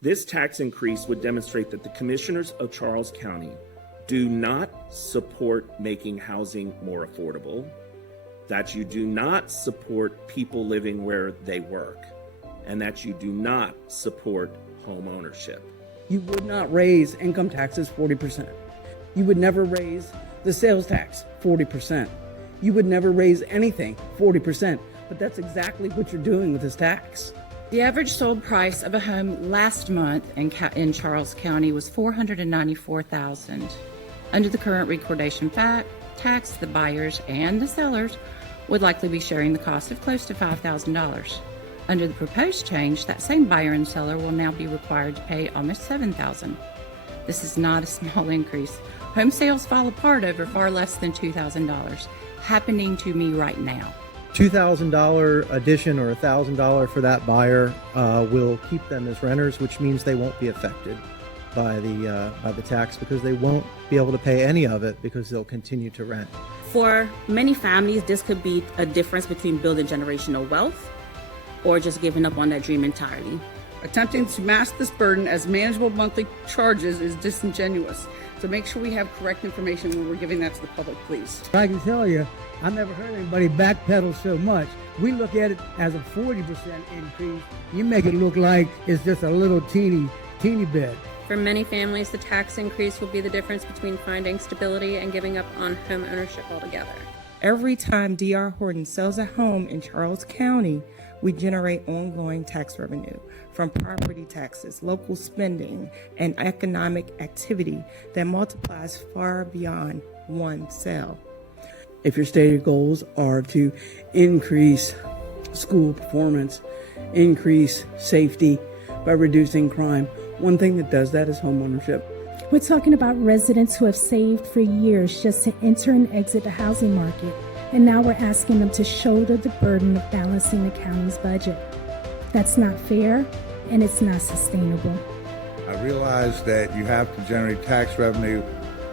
This tax increase would demonstrate that the commissioners of Charles County do not support making housing more affordable, that you do not support people living where they work, and that you do not support home ownership. You would not raise income taxes 40%. You would never raise the sales tax 40%. You would never raise anything 40%, but that's exactly what you're doing with this tax. The average sold price of a home last month in Charles County was $494,000. Under the current recordation tax, the buyers and the sellers would likely be sharing the cost of close to $5,000. Under the proposed change, that same buyer and seller will now be required to pay almost $7,000. This is not a small increase. Home sales fall apart over far less than $2,000, happening to me right now. $2,000 addition or $1,000 for that buyer will keep them as renters, which means they won't be affected by the tax because they won't be able to pay any of it because they'll continue to rent. For many families, this could be a difference between building generational wealth or just giving up on that dream entirely. Attempting to mask this burden as manageable monthly charges is disingenuous. So make sure we have correct information when we're giving that to the public, please. I can tell you, I never heard anybody backpedal so much. We look at it as a 40% increase. You make it look like it's just a little teeny bit. For many families, the tax increase will be the difference between finding stability and giving up on home ownership altogether. Every time D.R. Horton sells a home in Charles County, we generate ongoing tax revenue from property taxes, local spending, and economic activity that multiplies far beyond one sale. If your stated goals are to increase school performance, increase safety by reducing crime, one thing that does that is homeownership. We're talking about residents who have saved for years just to enter and exit the housing market, and now we're asking them to shoulder the burden of balancing the county's budget. That's not fair, and it's not sustainable. I realize that you have to generate tax revenue,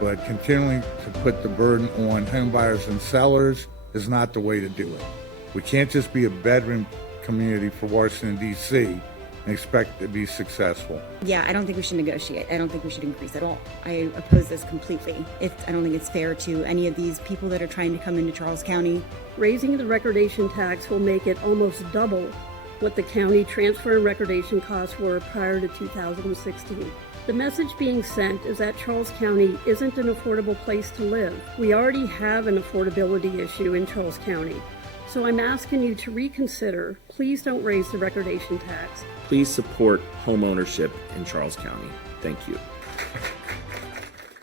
but continuing to put the burden on home buyers and sellers is not the way to do it. We can't just be a bedroom community for Washington, D.C. and expect to be successful. Yeah, I don't think we should negotiate. I don't think we should increase at all. I oppose this completely. I don't think it's fair to any of these people that are trying to come into Charles County. Raising the recordation tax will make it almost double what the county transfer and recordation costs were prior to 2016. The message being sent is that Charles County isn't an affordable place to live. We already have an affordability issue in Charles County. So I'm asking you to reconsider. Please don't raise the recordation tax. Please support home ownership in Charles County. Thank you.